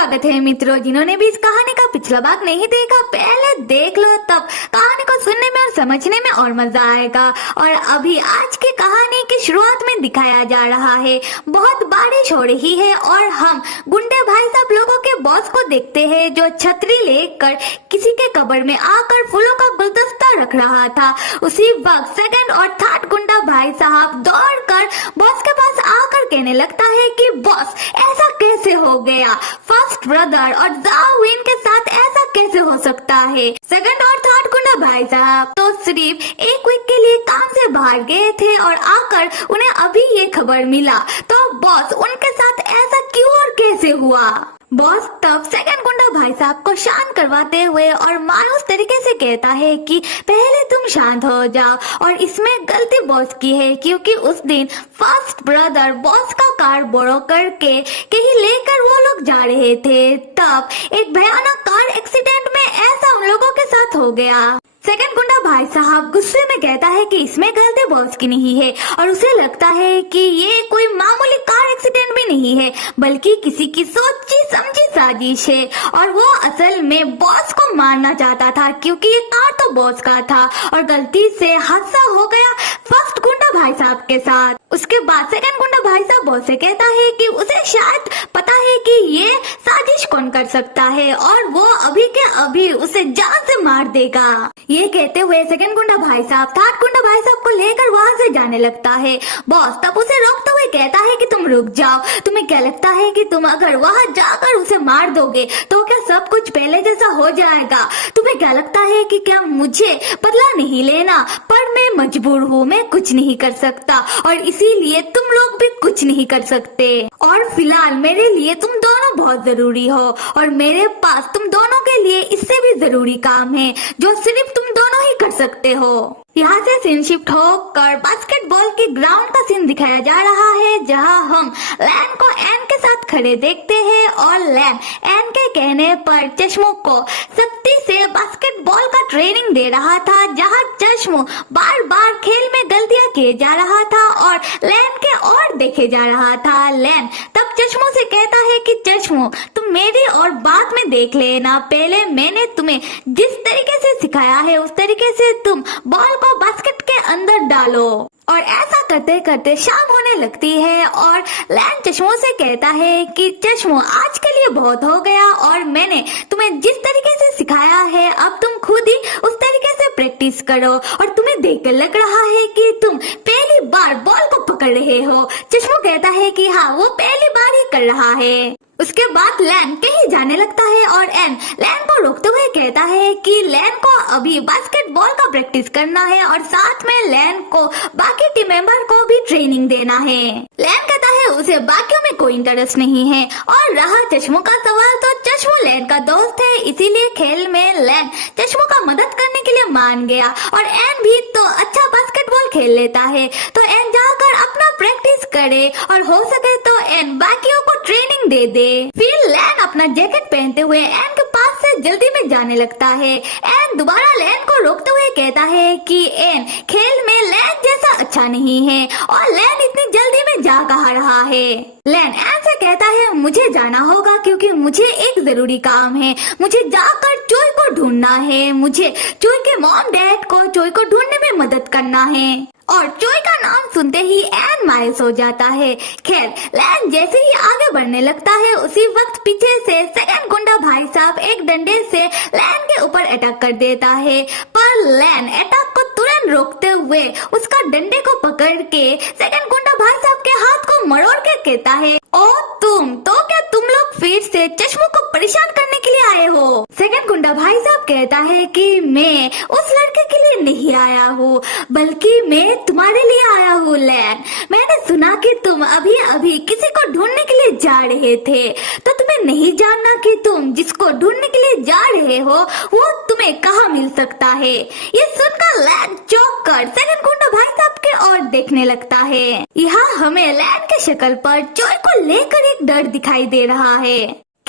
स्वागत है मित्रों, जिन्होंने भी इस कहानी का पिछला भाग नहीं देखा पहले देख लो, तब कहानी को सुनने में और समझने में और मजा आएगा। और अभी आज की कहानी की शुरुआत में दिखाया जा रहा है बहुत बारिश हो रही है और हम गुंडे भाई साहब लोगों के बॉस को देखते हैं जो छतरी लेकर किसी के कब्र में आकर फूलों का गुलदस्ता रख रहा था। उसी वक्त सेकंड और थर्ड गुंडा भाई साहब दौड़कर बॉस के पास आकर कहने लगता है कि बॉस ऐसा कैसे हो गया, फर्स्ट ब्रदर और जाओविन के साथ ऐसा कैसे हो सकता है। सेकंड और थर्ड गुंडा भाई साहब तो सिर्फ एक वीक के लिए काम से बाहर गए थे और आकर उन्हें अभी ये खबर मिला, तो बॉस उनके साथ ऐसा क्यों और कैसे हुआ। बॉस तब सेकंड गुंडा भाई साहब को शांत करवाते हुए और मायूस तरीके से कहता है कि पहले तुम शांत हो जाओ और इसमें गलती बॉस की है, क्योंकि उस दिन फर्स्ट ब्रदर बॉस का कार बोरो करके कहीं लेकर वो लोग जा रहे थे, तब एक भयानक कार एक्सीडेंट में ऐसा उन लोगों के साथ हो गया। सेकंड गुंडा भाई साहब गुस्से में कहता है कि इसमें गलती बॉस की नहीं है और उसे लगता है कि ये कोई मामूली कार एक्सीडेंट भी नहीं है बल्कि किसी की सोची समझी साजिश है और वो असल में बॉस को मारना चाहता था, क्योंकि ये कार तो बॉस का था और गलती से हादसा हो गया फर्स्ट गुंडा भाई साहब के साथ। उसके बाद सेकंड गुंडा भाई साहब बॉस से कहता है कि उसे शायद पता है कि ये साजिश कौन कर सकता है और वो अभी के अभी उसे जान से मार देगा। ये कहते हुए सेकंड गुंडा भाई साहब थर्ड गुंडा भाई साहब को लेकर वहाँ से जाने लगता है। बॉस तब उसे रोकते हुए कहता है कि तुम रुक जाओ, तुम्हें क्या लगता है कि तुम अगर वहाँ जाकर उसे मार दोगे तो क्या सब कुछ पहले जैसा हो जाएगा। तुम्हें क्या लगता है कि क्या मुझे बदला नहीं लेना, पर मैं मजबूर हूँ, मैं कुछ नहीं कर सकता और इसीलिए तुम लोग भी कुछ नहीं कर सकते। और फिलहाल मेरे लिए तुम दोनों बहुत जरूरी हो और मेरे पास तुम दोनों के लिए इससे भी जरूरी काम है जो सिर्फ तुम दोनों ही कर सकते हो। यहाँ से सीन शिफ्ट होकर बास्केटबॉल के ग्राउंड का सीन दिखाया जा रहा है, जहाँ हम लैन को एन के साथ खड़े देखते हैं और लैन एन के कहने पर चश्मों को सख्ती से बास्केटबॉल का ट्रेनिंग दे रहा था, जहाँ चश्मों बार बार खेल में गलतियाँ किए जा रहा था और लैन के और देखे जा रहा था। लैन तब चश्मों से कहता है कि चश्मों तुम मेरी और बाद में देख लेना, पहले मैंने तुम्हें जिस तरीके से सिखाया है उस तरीके से तुम बॉल को बास्केट के अंदर डालो। और ऐसा करते करते शाम होने लगती है और लैन चश्मों से कहता है कि चश्मों आज के लिए बहुत हो गया और मैंने तुम्हें जिस तरीके से सिखाया है अब तुम खुद ही उस तरीके से प्रैक्टिस करो और तुम्हें देखकर लग रहा है कि तुम पहली बार बॉल को पकड़ रहे हो। चश्मों कहता है कि हाँ वो पहली बार ही कर रहा है। उसके बाद लैन कहीं जाने लगता है और एन लैन को रोकते हुए कहता है कि लैन को अभी बास्केटबॉल का प्रैक्टिस करना है और साथ में लैन को बाकी टीम मेंबर को भी ट्रेनिंग देना है। लैन कहता है उसे बाकियों में कोई इंटरेस्ट नहीं है और रहा चश्मों का सवाल, तो चश्मों लैन का दोस्त है, इसीलिए खेल में लैन चश्मों का मदद करने के लिए मान गया और एन भी तो अच्छा बास्केटबॉल खेल लेता है, तो एन जाकर अपना प्रैक्टिस करे और हो सके तो एन बाकियों को ट्रेनिंग दे दे। फिर लैन अपना जैकेट पहनते हुए एन के पास से जल्दी में जाने लगता है। एन दोबारा लैन को रोकते हुए कहता है कि एन खेल में लैन जैसा अच्छा नहीं है और लैन इतनी जल्दी में जा कहाँ रहा है। लैन एन से कहता है मुझे जाना होगा क्योंकि मुझे एक जरूरी काम है, मुझे जाकर चोई को ढूंढना है, मुझे चोई के मॉम डैड को चोई को ढूंढने में मदद करना है। और चोई का नाम सुनते ही एन मायूस हो जाता है। खैर लैन जैसे ही आगे बढ़ने लगता है उसी वक्त पीछे से सेकंड गुंडा भाई साहब एक डंडे से लैन के ऊपर अटैक कर देता है, पर लैन अटैक को तुरंत रोकते हुए उसका डंडे को पकड़ के सेकंड गुंडा भाई साहब के हाथ को मरोड़ के कहता है ओ तुम तो क्या तुम लोग फिर से चश्मों को परेशान करने के लिए आए हो। सेकंड गुंडा भाई साहब कहता है कि मैं उस लड़के के लिए नहीं आया हूँ बल्कि मैं तुम्हारे लिए आया हूँ लैन। मैंने सुना कि तुम अभी अभी किसी को ढूंढने के लिए जा रहे थे, तो तुम्हें नहीं जानना कि तुम जिसको ढूंढने के लिए जा रहे हो वो तुम्हें कहाँ मिल सकता है। ये सुनकर लैन चौंक कर सेकंड गुंडा भाई साहब के ओर देखने लगता है। यहाँ हमें लैन के शक्ल पर चोई को लेकर एक डर दिखाई दे रहा है।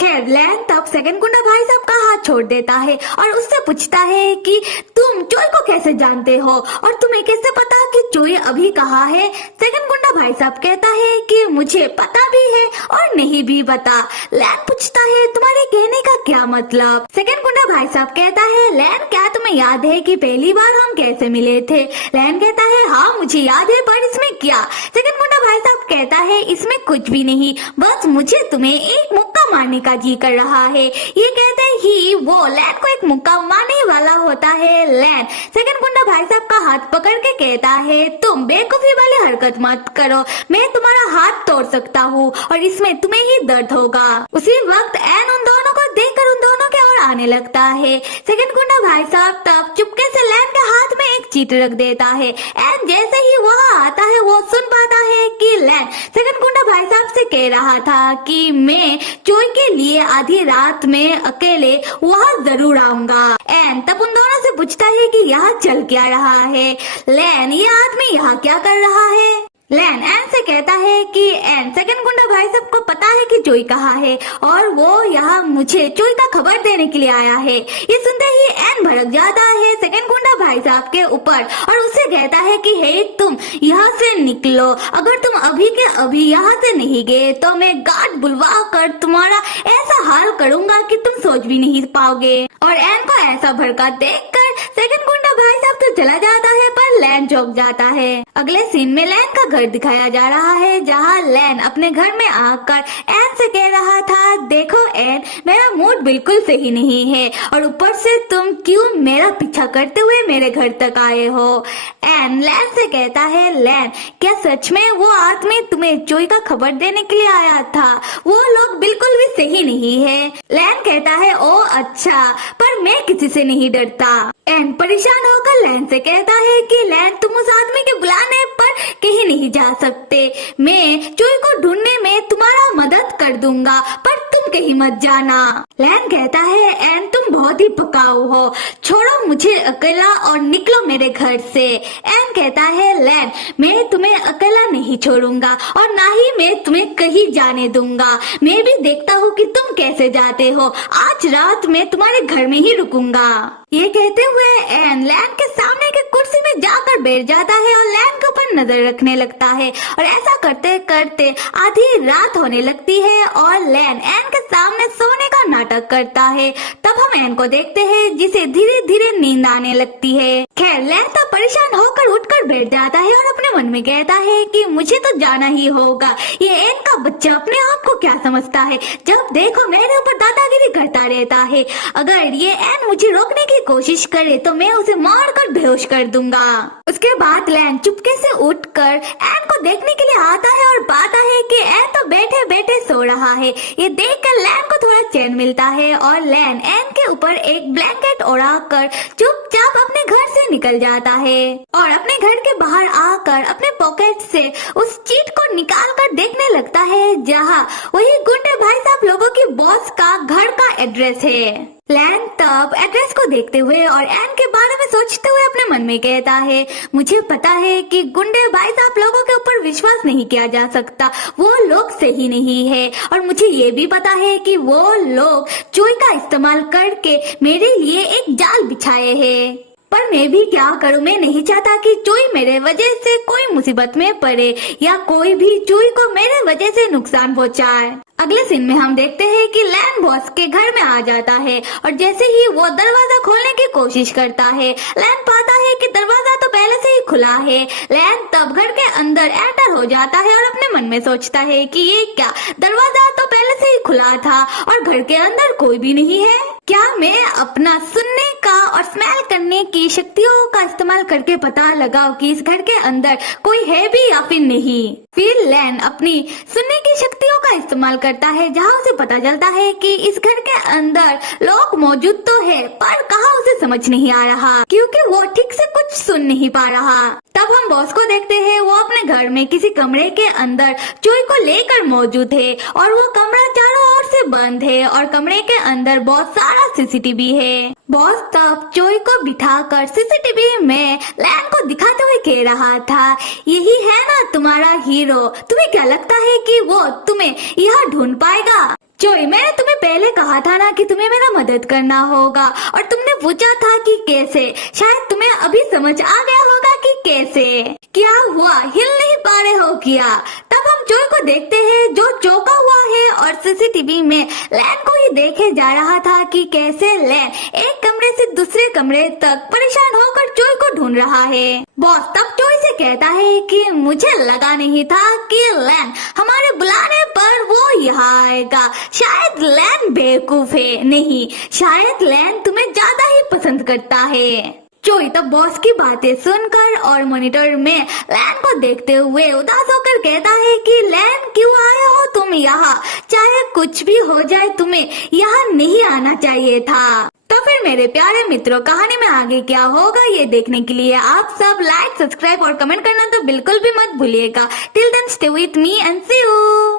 खैर लैन तब सेकंड गुंडा भाई साहब का हाथ छोड़ देता है और उससे पूछता है कि तुम चोई को कैसे जानते हो और तुम्हें कैसे पता कि चोई अभी कहाँ है। सेकंड गुंडा भाई साहब कहता है कि मुझे पता भी है और नहीं भी पता। लैन पूछता है तुम्हारे कहने का क्या मतलब। सेकंड गुंडा भाई साहब कहता है लैन क्या तुम्हें याद है कि पहली बार हम कैसे मिले थे। लैन कहता है हाँ मुझे याद है, पर इसमें क्या। सेकंड गुंडा भाई साहब कहता है इसमें कुछ भी नहीं, बस मुझे तुम्हें एक मुक्का मारने का जी कर रहा है। ये कहते ही वो लैन को एक मुक्का मारने वाला होता है। लैन सेकंड गुंडा भाई साहब का हाथ पकड़ के कहता है तुम बेवकूफी वाली हरकत मत करो, मैं तुम्हारा हाथ तोड़ सकता हूँ और इसमें तुम्हें ही दर्द होगा। उसी वक्त एन उन दोनों को देखकर उन दोनों के ओर आने लगता है। सेकंड गुंडा भाई साहब तब चुपके से लैन के हाथ में एक चीट रख देता है। एन जैसे ही वहाँ आता है वो सुन पाता है कि लैन सेकंड गुंडा भाई साहब से कह रहा था कि मैं चोई के लिए आधी रात में अकेले वहाँ जरूर आऊंगा। एन तब उन दोनों से पूछता है कि यहाँ चल क्या रहा है। लैन ये आदमी यहाँ क्या कर रहा है। लैन एन से कहता है कि एन सेकंड गुंडा भाई साहब को पता है कि चोई कहाँ है और वो यहाँ मुझे चोई का खबर देने के लिए आया है। ये सुनते ही एन भड़क जाता है सेकंड गुंडा भाई साहब के ऊपर और उसे कहता है कि हे तुम यहाँ से निकलो, अगर तुम अभी के अभी यहाँ से नहीं गए तो मैं गार्ड बुलवा कर तुम्हारा ऐसा हाल करूंगा कि तुम सोच भी नहीं पाओगे। और एन को ऐसा भड़का देखकर सेकंड गुंडा भाई साहब तो चला जाता है, पर लैन चौंक जाता है। अगले सीन में लैन का घर दिखाया जा रहा है जहाँ लैन अपने घर में आकर एन से कह रहा था देखो एन मेरा मूड बिल्कुल सही नहीं है और ऊपर से तुम क्यों मेरा पीछा करते हुए मेरे घर तक आए हो। एन लैन से कहता है लैन क्या सच में वो आदमी तुम्हें चोई का खबर देने के लिए आया था, वो लोग बिल्कुल भी सही नहीं है। लैन कहता है ओ अच्छा, पर मैं किसी से नहीं डरता। एन परेशान होकर लैन से कहता है कि लैन तुम उस आदमी के बुलाने पर कहीं नहीं जा सकते, मैं चोई को ढूंढने में तुम्हारा मदद कर दूंगा, पर तुम कहीं मत जाना। लैन कहता है एन तुम बहुत ही पकाऊ हो, छोड़ो मुझे अकेला और निकलो मेरे घर से। एन कहता है लैन मैं तुम्हें अकेला नहीं छोड़ूंगा और ना ही मैं तुम्हें कहीं जाने दूंगा, मैं भी देखता हूँ कि तुम कैसे जाते हो, आज रात में तुम्हारे घर में ही रुकूंगा। ये कहते हुए एन लैन के सामने की कुर्सी में जाकर बैठ जाता है और लैन के ऊपर नजर रखने लगता है और ऐसा करते करते आधी रात होने लगती है और लैन एन के सामने सोने का नाटक करता है। तब हम एन को देखते हैं जिसे धीरे धीरे नींद आने लगती है। खैर लैन तो परेशान होकर उठकर बैठ जाता है और अपने मन में कहता है कि मुझे तो जाना ही होगा, ये एन का बच्चा अपने आप को क्या समझता है, जब देखो मेरे ऊपर दादागिरी करता रहता है, अगर ये एन मुझे रोकने की कोशिश करे तो मैं उसे मार कर बेहोश कर दूंगा। उसके बाद लैन चुपके से उठकर एन को देखने के लिए आता है और पाता है कि एन तो बैठे बैठे सो रहा है। ये देखकर लैन को थोड़ा चैन मिलता है और लैन एन के ऊपर एक ब्लैंकेट ओढ़ाकर चुपचाप अपने घर से निकल जाता है और अपने घर के बाहर आकर अपने पॉकेट से उस चीट को निकाल कर देखने लगता है जहाँ वही गुंडे भाई साहब लोगों की बॉस का घर का एड्रेस है। लैन तब एड्रेस को देखते हुए और एन के बारे में सोचते हुए अपने मन में कहता है मुझे पता है कि गुंडे भाई साहब लोगों के ऊपर विश्वास नहीं किया जा सकता, वो लोग सही नहीं है और मुझे ये भी पता है कि वो लोग चोई का इस्तेमाल करके मेरे लिए एक जाल बिछाए हैं, पर मैं भी क्या करूं, मैं नहीं चाहता कि चोई मेरे वजह से कोई मुसीबत में पड़े या कोई भी चोई को मेरे वजह से नुकसान पहुंचाए। अगले सीन में हम देखते हैं कि लैन बॉस के घर में आ जाता है और जैसे ही वो दरवाजा खोलने की कोशिश करता है लैन पाता है कि दरवाजा तो पहले से ही खुला है। लैन तब घर के अंदर एंटर हो जाता है और अपने मन में सोचता है कि ये क्या, दरवाजा तो पहले से ही खुला था और घर के अंदर कोई भी नहीं है, क्या मैं अपना सुनने का और स्मेल करने की शक्तियों का इस्तेमाल करके पता लगाऊं कि इस घर के अंदर कोई है भी या फिर नहीं। फिर लैन अपनी सुनने की शक्तियों का इस्तेमाल करता है जहाँ उसे पता चलता है कि इस घर के अंदर लोग मौजूद तो है, पर कहाँ उसे समझ नहीं आ रहा क्योंकि वो ठीक से कुछ सुन नहीं पा रहा। तब हम बॉस को देखते हैं, वो अपने घर में किसी कमरे के अंदर चोई को लेकर मौजूद है और वो कमरा चारों ओर से बंद है और कमरे के अंदर बहुत सारा सीसीटीवी है। बॉस तब चोई को बिठाकर सीसीटीवी में लैन को दिखाते हुए कह रहा था यही है ना तुम्हारा हीरो, तुम्हें क्या लगता है कि वो तुम्हें यहाँ ढूंढ पाएगा। चोई, मैंने तुम्हें पहले कहा था ना कि तुम्हें मेरा मदद करना होगा और तुमने पूछा था कि कैसे। शायद तुम्हें अभी समझ आ गया होगा कि कैसे। क्या हुआ, हिल नहीं पा रहे हो क्या? तब हम चोई को देखते हैं जो चौंका हुआ है और सीसीटीवी में लैन को ही देखे जा रहा था कि कैसे लैन एक कमरे से दूसरे कमरे तक परेशान होकर चोई को ढूंढ रहा है। बॉस तब चोई से कहता है कि मुझे लगा नहीं था कि लैन हमारे बुलाने पर वो यहाँ आएगा। शायद लैन बेवकूफ है। नहीं, शायद लैन तुम्हें ज्यादा ही पसंद करता है। चोई तब बॉस की बातें सुनकर और मॉनिटर में लैन को देखते हुए उदास होकर कहता है कि लैन क्यों आए हो तुम यहाँ? चाहे कुछ भी हो जाए तुम्हें यहाँ नहीं आना चाहिए था। तो फिर मेरे प्यारे मित्रों, कहानी में आगे क्या होगा ये देखने के लिए आप सब लाइक, सब्सक्राइब और कमेंट करना तो बिल्कुल भी मत भूलिएगा। Till then stay with me and see you.